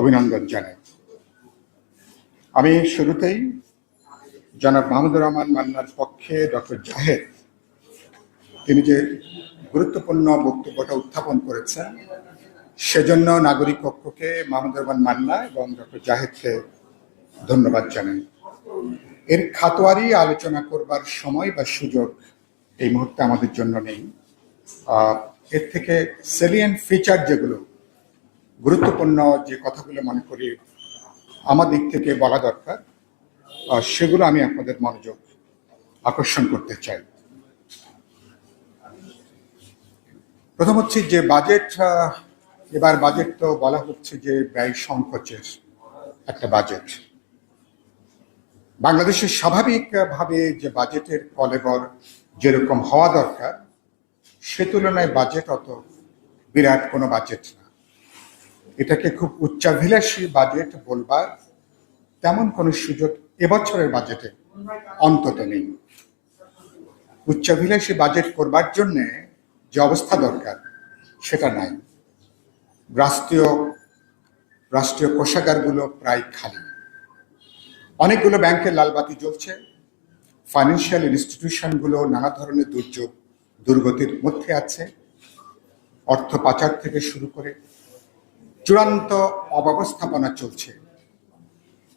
অভিনন্দন জানাই। আমি শুরুতেই জনাব মাহমুদুর রহমান মান্নার পক্ষে ডক্টর জাহেদ, তিনি যে গুরুত্বপূর্ণ বক্তব্যটা উত্থাপন করেছেন, সেজন্য নাগরিক পক্ষকে মাহমুদুর রহমান মান্না এবং ডক্টর জাহেদকে ধন্যবাদ জানাই। এর খাতোয়ারি আলোচনা করবার সময় বা সুযোগ এই মুহূর্তে আমাদের জন্য নেই। এর থেকে সেলিয়েন্ট ফিচার যেগুলো গুরুত্বপূর্ণ যে কথাগুলো মনে করি আমার দিক থেকে বলা দরকার সেগুলো আমি আপনাদের মনোযোগ আকর্ষণ করতে চাই। প্রথম হচ্ছে যে বাজেট এবার বাজেট তো বলা হচ্ছে যে ব্যয় সংকোচের একটা বাজেট। বাংলাদেশের স্বাভাবিকভাবে যে বাজেটের কলেবর যেরকম হওয়া দরকার, সে তুলনায় বাজেট অত বিরাট কোনো বাজেট না। এটাকে খুব উচ্চাভিলাষী বাজেট বলবার তেমন কোনো সুযোগ এবছরের বাজেটে অন্তত নেই। উচ্চাভিলাষী বাজেট করবার জন্য যে অবস্থা দরকার, সেটা নাই। রাষ্ট্রীয় রাষ্ট্রীয় কোষাগারগুলো প্রায় খালি। অনেকগুলো ব্যাংকের লালবাতি জ্বলছে। ফাইন্যান্সিয়াল ইনস্টিটিউশনগুলো নানা ধরনের দুর্যোগ, দুর্গতির মধ্যে আছে। অর্থ পাচার থেকে শুরু করে চূড়ান্ত অব্যবস্থাপনা চলছে।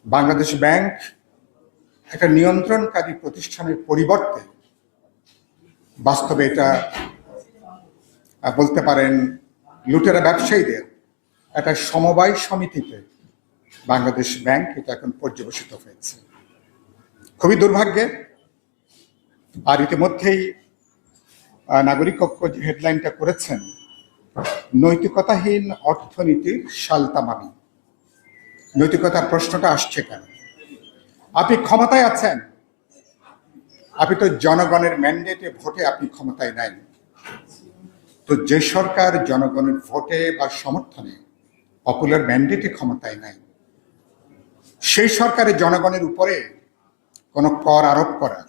বাংলাদেশ ব্যাংক একটা নিয়ন্ত্রণকারী প্রতিষ্ঠানের পরিবর্তে বাস্তবে এটা বলতে পারেন লুটেরা ব্যবসায়ীদের একটা সমবায় সমিতিতে বাংলাদেশ ব্যাংক এটা এখন পর্যবেসিত হয়েছে। খুবই দুর্ভাগ্যে আর ইতিমধ্যেই নাগরিক কক্ষ যে হেডলাইনটা করেছেন নৈতিকতাহীন অর্থনীতির সালতামামি নৈতিকতার প্রশ্নটা আসছে কেন? আপনি ক্ষমতায় আছেন। আপনি তো জনগণের ম্যান্ডেটে ভোটে আপনি ক্ষমতায় নাই। তো যে সরকার জনগণের ভোটে বা সমর্থনে পপুলার ম্যান্ডেটে ক্ষমতায় নাই, সেই সরকারের জনগণের উপরে কোনো কর আরোপ করা,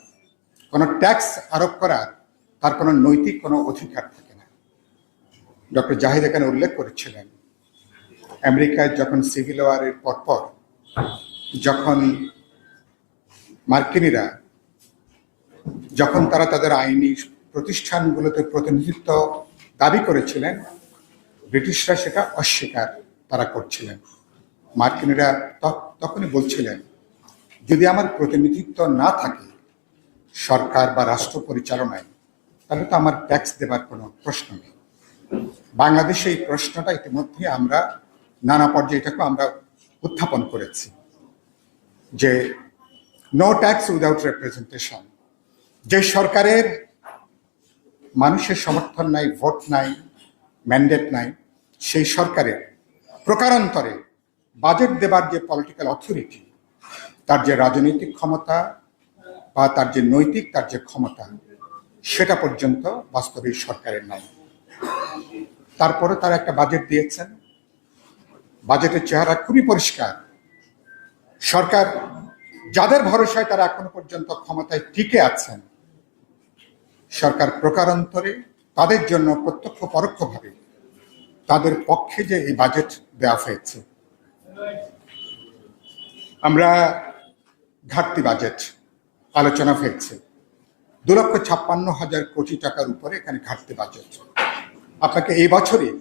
কোনো ট্যাক্স আরোপ করা, তার কোনো নৈতিক কোনো অধিকার ডক্টর জাহিদ এখানে উল্লেখ করেছিলেন। আমেরিকায় যখন সিভিল ওয়ারের পরপর যখন মার্কিনীরা যখন তারা তাদের আইনি প্রতিষ্ঠানগুলোতে প্রতিনিধিত্ব দাবি করেছিলেন, ব্রিটিশরা সেটা অস্বীকার তারা করছিলেন। মার্কিনীরা তখনই বলছিলেন, যদি আমার প্রতিনিধিত্ব না থাকে সরকার বা রাষ্ট্র পরিচালনায়, তাহলে তো আমার ট্যাক্স দেবার কোনো প্রশ্ন নেই। বাংলাদেশে এই প্রশ্নটা ইতিমধ্যে আমরা নানা পর্যায়ে এটাকে আমরা উত্থাপন করেছি যে নো ট্যাক্স উইদাউট রেপ্রেজেন্টেশন যে সরকারের মানুষের সমর্থন নাই ভোট নাই ম্যান্ডেট নাই, সেই সরকারের প্রকারান্তরে বাজেট দেবার যে পলিটিক্যাল অথরিটি তার যে রাজনৈতিক ক্ষমতা বা তার যে নৈতিক তার যে ক্ষমতা, সেটা পর্যন্ত বাস্তবে সরকারের নাই। তারপরে তারা একটা বাজেট দিয়েছেন। বাজেটের চেহারা খুবই পরিষ্কার। সরকার যাদের ভরসায় তারা এখনও পর্যন্ত ক্ষমতায় টিকে আছেন, সরকার প্রকারান্তরে তাদের জন্য প্রত্যক্ষ পরোক্ষভাবে তাদের পক্ষে যে এই বাজেট দেওয়া হয়েছে। আমরা ঘাটতি বাজেট আলোচনা হয়েছে। দু লক্ষ ছাপ্পান্ন হাজার কোটি টাকার উপরে এখানে ঘাটতি বাজেট আপনাকে এই বছরে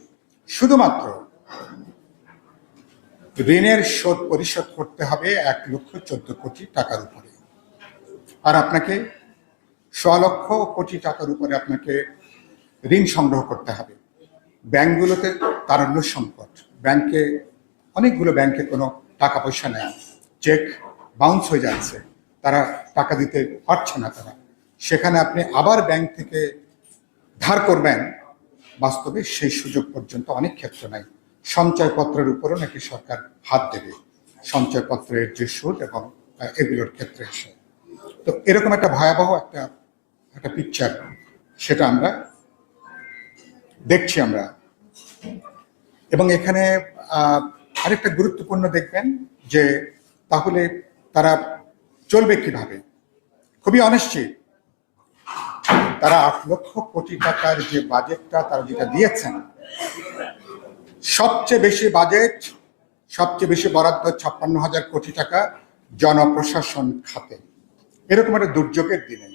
শুধুমাত্র ঋণের শোধ পরিশোধ করতে হবে এক লক্ষ চোদ্দ কোটি টাকার উপরে। আর আপনাকে লক্ষ কোটি টাকার উপরে আপনাকে ঋণ সংগ্রহ করতে হবে। ব্যাংকগুলোতে তারল্য সংকট। ব্যাংকে অনেকগুলো ব্যাংকে কোনো টাকা পয়সা নেই। চেক বাউন্স হয়ে যাচ্ছে। তারা টাকা দিতে পারছে না তারা। সেখানে আপনি আবার ব্যাংক থেকে ধার করবেন বাস্তবে সেই সুযোগ পর্যন্ত অনেক ক্ষেত্র নাই। সঞ্চয়পত্রের উপরও নাকি সরকার হাত দেবে। সঞ্চয়পত্রের যে সুদ এবং এগুলোর ক্ষেত্রে এসে। তো এরকম একটা ভয়াবহ একটা একটা পিকচার সেটা আমরা দেখছি আমরা। এবং এখানে আরেকটা গুরুত্বপূর্ণ দেখবেন যে তাহলে তারা চলবে কীভাবে? খুবই অনিশ্চিত। তারা আট লক্ষ কোটি টাকার যে বাজেটটা তারা যেটা দিয়েছেন, সবচেয়ে বেশি বাজেট সবচেয়ে বেশি বরাদ্দ ছাপ্পান্ন হাজার কোটি টাকা জনপ্রশাসন খাতে। এরকম একটা দুর্যোগের দিনে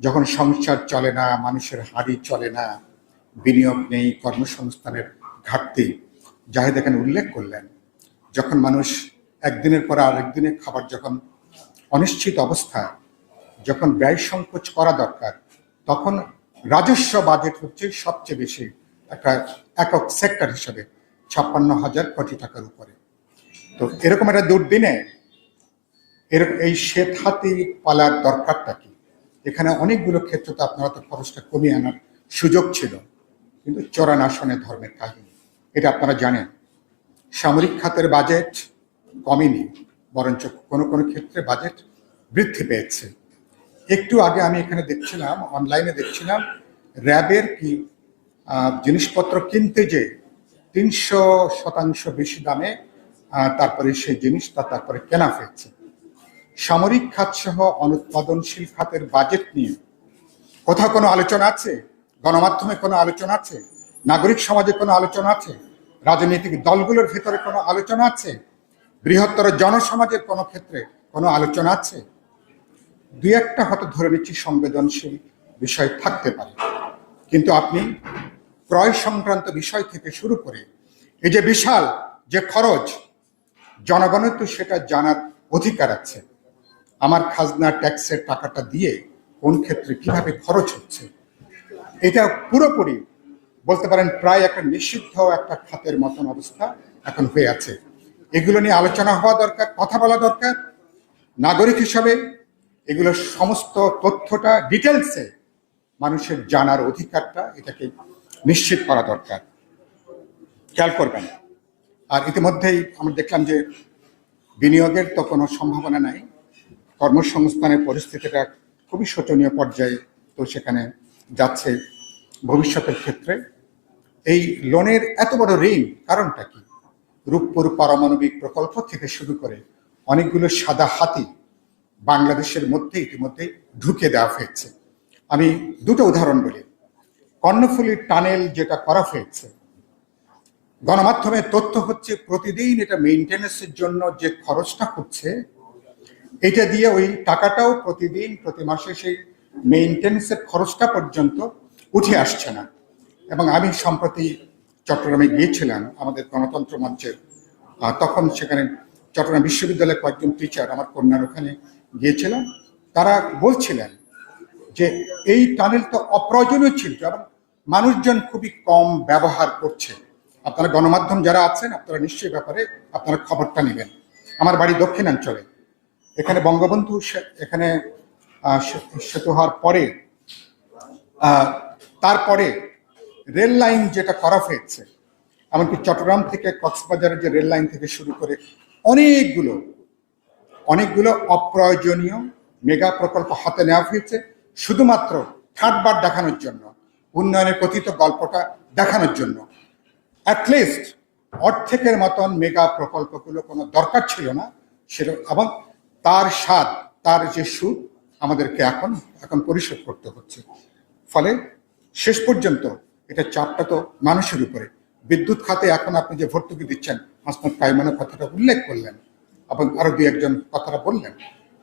যখন সংসার চলে না, মানুষের হাড়ি চলে না, বিনিয়োগ নেই, কর্মসংস্থানের ঘাটতি, জাহেদ এখানে উল্লেখ করলেন, যখন মানুষ একদিনের পর আরেকদিনে খাবার যখন অনিশ্চিত অবস্থা, যখন ব্যয় সংকোচ করা দরকার তখন রাজস্ব বাজেট হচ্ছে সবচেয়ে বেশি একটা একক সেক্টর হিসেবে, ছাপ্পান্ন হাজার কোটি টাকার উপরে। তো এরকম একটা দুর্দিনে এই শ্বেত হাতি পালার দরকারটা কি? এখানে অনেকগুলো ক্ষেত্রে তো আপনারা তো খরচটা কমিয়ে আনার সুযোগ ছিল, কিন্তু চোরান আসনে ধর্মের কাহিনী, এটা আপনারা জানেন। সামরিক খাতের বাজেট কমেনি, বরঞ্চ কোনো কোনো ক্ষেত্রে বাজেট বৃদ্ধি পেয়েছে। একটু আগে আমি এখানে দেখছিলাম অনলাইনে দেখছিলাম, র্যাবের কি জিনিসপত্র কিনতে যে তিনশো শতাংশ বেশি দামে তারপরে সেই জিনিসটা তারপরে কেনা হয়েছে। সামরিক খাত সহ অনুৎপাদনশীল খাতের বাজেট নিয়ে কোথাও কোনো আলোচনা আছে? গণমাধ্যমে কোনো আলোচনা আছে? নাগরিক সমাজে কোনো আলোচনা আছে? রাজনৈতিক দলগুলোর ভেতরে কোনো আলোচনা আছে? বৃহত্তর জনসমাজের কোনো ক্ষেত্রে কোনো আলোচনা আছে? দুই একটা হয়তো ধরে নিচ্ছি সংবেদনশীল বিষয় থাকতে পারে। কিন্তু আপনি ক্রয় সংক্রান্ত বিষয় থেকে শুরু করে এই যে বিশাল যে খরচ, জনগণের তো সেটা জানার অধিকার আছে। আমার খাজনা, ট্যাক্সের টাকাটা দিয়ে কোন ক্ষেত্রে কীভাবে খরচ হচ্ছে, এটা পুরোপুরি বলতে পারেন প্রায় একটা নিষিদ্ধ একটা খাতের মতন অবস্থা এখন হয়ে আছে। এগুলো নিয়ে আলোচনা হওয়া দরকার, কথা বলা দরকার। নাগরিক হিসাবে এগুলো সমস্ত তথ্যটা ডিটেলসে মানুষের জানার অধিকারটা এটাকে নিশ্চিত করা দরকার। খেয়াল করবেন। আর ইতিমধ্যেই আমরা দেখলাম যে বিনিয়োগের তো কোনো সম্ভাবনা নাই। কর্মসংস্থানের পরিস্থিতিটা খুবই শোচনীয় পর্যায়ে তো সেখানে যাচ্ছে ভবিষ্যতের ক্ষেত্রে। এই লোনের এত বড় ঋণ কারণটা কি? রূপপুর পারমাণবিক প্রকল্প থেকে শুরু করে অনেকগুলো সাদা হাতি বাংলাদেশের মধ্যে ইতিমধ্যে ঢুকে দেওয়া হয়েছে। আমি দুটো উদাহরণ বলি। কর্ণফুলী টানেল যেটা করা হয়েছে, গণমাধ্যমের তথ্য হচ্ছে প্রতিদিন এটা মেইনটেনেন্সের জন্য যে খরচটা হচ্ছে, এটা দিয়ে ওই টাকাটাও প্রতিদিন, প্রতি মাসে সেই মেইনটেনেন্সের খরচটা পর্যন্ত উঠে আসছে না। এবং আমি সম্প্রতি চট্টগ্রামে গিয়েছিলাম, আমাদের গণতন্ত্র মঞ্চের তখন সেখানে চট্টগ্রাম বিশ্ববিদ্যালয়ের কয়েকজন টিচার আমার কন্যার ওখানে গিয়েছিলাম তারা বলছিলেন যে এই টানেল তো অপ্রয়োজনীয় ছিল এবং মানুষজন খুবই কম ব্যবহার করছে। আপনারা গণমাধ্যম যারা আছেন, আপনারা নিশ্চয়ই ব্যাপারে আপনারা খবরটা নেবেন। আমার বাড়ি দক্ষিণাঞ্চলে। এখানে বঙ্গবন্ধু এখানে সেতু হওয়ার পরে তারপরে রেল লাইন যেটা করা হয়েছে, এমনকি চট্টগ্রাম থেকে কক্সবাজারের যে রেল লাইন থেকে শুরু করে অনেকগুলো অনেকগুলো অপ্রয়োজনীয় মেগা প্রকল্প হাতে নেওয়া হয়েছে, শুধুমাত্র ঠাটবার দেখানোর জন্য, উন্নয়নের কথিত গল্পটা দেখানোর জন্য। অ্যাটলিস্ট অর্ধেকের মতন মেগা প্রকল্পগুলো কোনো দরকার ছিল না সেটা এবং তার স্বাদ, তার যে সুদ আমাদেরকে এখন এখন পরিশোধ করতে হচ্ছে। ফলে শেষ পর্যন্ত এটা চাপটা তো মানুষের উপরে। বিদ্যুৎ খাতে এখন আপনি যে ভর্তুকি দিচ্ছেন, হাসনাত কাইমানের কথাটা উল্লেখ করলেন এবং আরও দুই একজন কথাটা বললেন,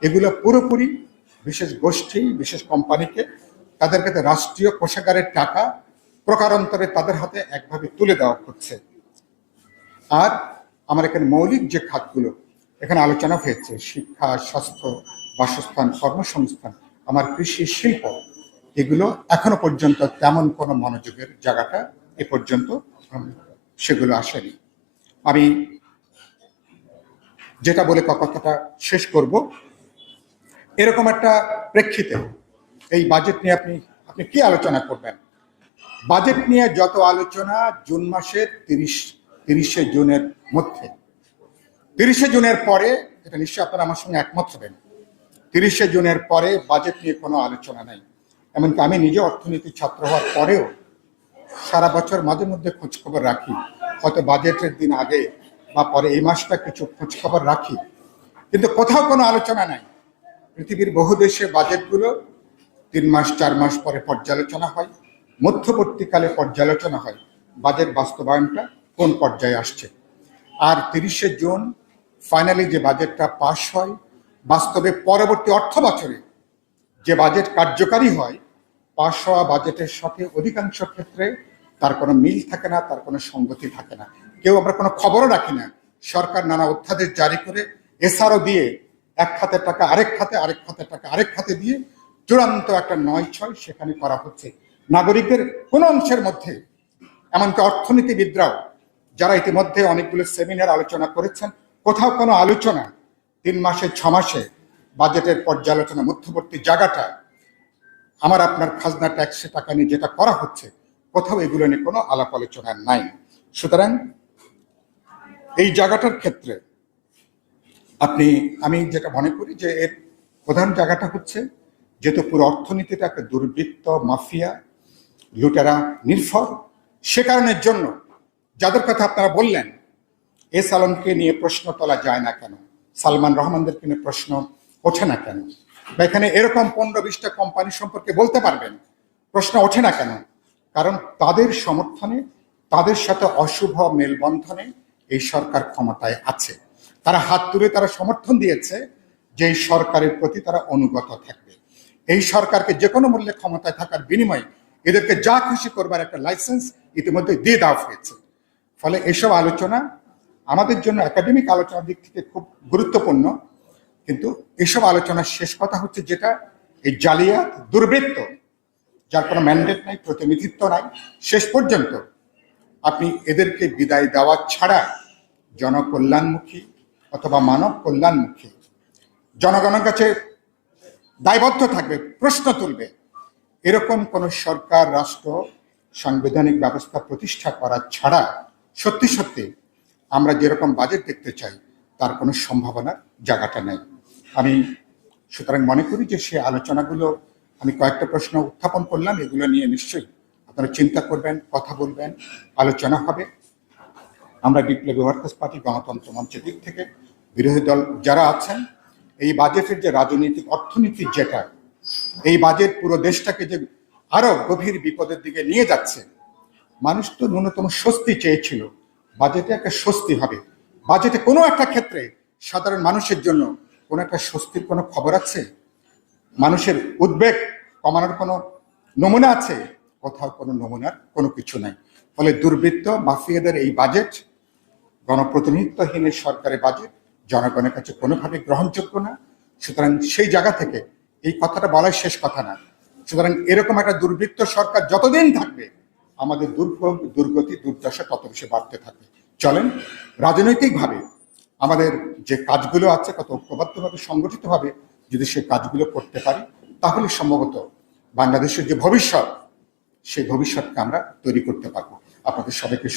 এগুলো পুরোপুরি বিশেষ গোষ্ঠী, বিশেষ কোম্পানিকে তাদের কাছে রাষ্ট্রীয় কোষাগারের টাকা প্রকারান্তরে তাদের হাতে একভাবে তুলে দেওয়া হচ্ছে। আর আমার এখানে মৌলিক যে খাতগুলো, এখানে আলোচনা হয়েছে, শিক্ষা, স্বাস্থ্য, বাসস্থান, কর্মসংস্থান, আমার কৃষি, শিল্প, এগুলো এখনও পর্যন্ত তেমন কোনো মনোযোগের জায়গাটা এ পর্যন্ত সেগুলো আসেনি। আমি যেটা বলে কথাটা শেষ করব। এরকম একটা প্রেক্ষিতে এই বাজেট নিয়ে আপনি আপনি কি আলোচনা করবেন? বাজেট নিয়ে যত আলোচনা জুন মাসের তিরিশ, তিরিশে জুনের মধ্যে। তিরিশে জুনের পরে, এটা নিশ্চয়ই আপনারা আমার সঙ্গে একমত হবেন, তিরিশে জুনের পরে বাজেট নিয়ে কোনো আলোচনা নাই। এমনকি আমি নিজে অর্থনীতি ছাত্র হওয়ার পরেও সারা বছর মাঝে মধ্যে খোঁজখবর রাখি। হয়তো বাজেটের দিন আগে বা পরে এই মাসটা কিছু খোঁজখবর রাখি। কিন্তু কোথাও কোনো আলোচনা নাই। পৃথিবীর বহু দেশে বাজেটগুলো তিন মাস, চার মাস পরে পর্যালোচনা হয়। মধ্যবর্তীকালে পর্যালোচনা হয় বাজেট বাস্তবায়নটা কোন পর্যায়ে আসছে। আর তিরিশে জুন ফাইনালি যে বাজেটটা পাশ হয়, বাস্তবে পরবর্তী অর্থ বছরে যে বাজেট কার্যকারী হয়, পাশ হওয়া বাজেটের সাথে অধিকাংশ ক্ষেত্রে তার কোনো মিল থাকে না, তার কোনো সঙ্গতি থাকে না। কেউ আমরা কোনো খবরও রাখি না। সরকার নানা অধ্যাদেশ জারি করে এসআরও দিয়ে এক খাতের টাকা আরেক খাতে, আরেক খাতের টাকা আরেক খাতে দিয়ে চূড়ান্ত একটা নয় ছয় সেখানে করা হচ্ছে। নাগরিকদের কোন অংশের মধ্যে, এমনকি অর্থনীতিবিদরাও, যারা ইতিমধ্যে অনেকগুলো সেমিনার আলোচনা করেছেন, কোথাও কোনো আলোচনা তিন মাসে, ছ মাসে বাজেটের পর্যালোচনা মধ্যবর্তী জায়গাটা, আমার আপনার খাজনা ট্যাক্সে টাকা নিয়ে যেটা করা হচ্ছে, কোথাও এগুলো নিয়ে কোনো আলাপ আলোচনা নাই। সুতরাং এই জায়গাটার ক্ষেত্রে আপনি, আমি যেটা মনে করি যে এর প্রধান জায়গাটা হচ্ছে যেহেতু পুরো অর্থনীতিটা একটা দুর্বৃত্ত মাফিয়া, লুটেরা নির্ভর, সে কারণের জন্য যাদের কথা আপনারা বললেন, এ আলমকে নিয়ে প্রশ্ন তোলা যায় না কেন? সালমান রহমানদেরকে নিয়ে প্রশ্ন ওঠে না কেন? বা এখানে এরকম পনেরো বিশটা কোম্পানি সম্পর্কে বলতে পারবেন, প্রশ্ন ওঠে না কেন? কারণ তাদের সমর্থনে, তাদের সাথে অশুভ মেলবন্ধনে এই সরকার ক্ষমতায় আছে। তারা হাত তুলে তারা সমর্থন দিয়েছে যে সরকারের প্রতি তারা অনুগত থাকবে। এই সরকারকে যে কোনো মূল্যে ক্ষমতায় থাকার বিনিময়ে এদেরকে যা খুশি করবার একটা লাইসেন্স ইতিমধ্যে দিয়ে দেওয়া হয়েছে। ফলে এসব আলোচনা আমাদের জন্য একাডেমিক আলোচনার দিক থেকে খুব গুরুত্বপূর্ণ। কিন্তু এসব আলোচনার শেষ কথা হচ্ছে যেটা, এই জালিয়াত দুর্বৃত্ত, যার কোনো ম্যান্ডেট নাই, প্রতিনিধিত্ব নাই, শেষ পর্যন্ত আপনি এদেরকে বিদায় দেওয়া ছাড়া জনকল্যাণমুখী অথবা মানব কল্যাণমুখী জনগণের কাছে দায়বদ্ধ থাকবে, প্রশ্ন তুলবে, এরকম কোন সরকার, রাষ্ট্র, সাংবিধানিক ব্যবস্থা প্রতিষ্ঠা করা ছাড়া সত্যি সত্যি আমরা যেরকম বাজেট দেখতে চাই, তার কোনো সম্ভাবনার জায়গাটা নেই। আমি সুতরাং মনে করি যে সে আলোচনাগুলো, আমি কয়েকটা প্রশ্ন উত্থাপন করলাম, এগুলো নিয়ে নিশ্চয়ই আপনারা চিন্তা করবেন, কথা বলবেন, আলোচনা হবে। আমরা বিপ্লবী ওয়ার্কার্স পার্টি, গণতন্ত্র মঞ্চের দিক থেকে বিরোধী দল যারা আছেন, এই বাজেটের যে রাজনৈতিক অর্থনীতি যেটা, এই বাজেট পুরো দেশটাকে যে আরও গভীর বিপদের দিকে নিয়ে যাচ্ছে, মানুষ তো ন্যূনতম স্বস্তি চেয়েছিল, বাজেটে একটা স্বস্তি হবে। বাজেটে কোনো একটা ক্ষেত্রে সাধারণ মানুষের জন্য কোনো একটা স্বস্তির কোনো খবর আছে? মানুষের উদ্বেগ কমানোর কোনো নমুনা আছে? কোথাও কোনো নমুনার কোনো কিছু নাই। ফলে দুর্বৃত্ত, মাফিয়াদের এই বাজেট গণপ্রতিনিধিত্বহীন এই সরকারের বাজেট জনগণের কাছে কোনোভাবে গ্রহণযোগ্য না। সুতরাং সেই জায়গা থেকে এই কথাটা বলাই শেষ কথা না। সুতরাং এরকম একটা দুর্বৃত্ত সরকার যতদিন থাকবে, আমাদের দুর্ভোগ, দুর্গতি, দুর্দশা তত বেশি বাড়তে থাকবে। চলেন, রাজনৈতিকভাবে আমাদের যে কাজগুলো আছে, কত ঐক্যবদ্ধভাবে, সংগঠিতভাবে যদি সে কাজগুলো করতে পারি, তাহলে সম্ভবত বাংলাদেশের যে ভবিষ্যৎ, সেই ভবিষ্যৎকে আমরা তৈরি করতে পারব। আপনাদের সবাইকে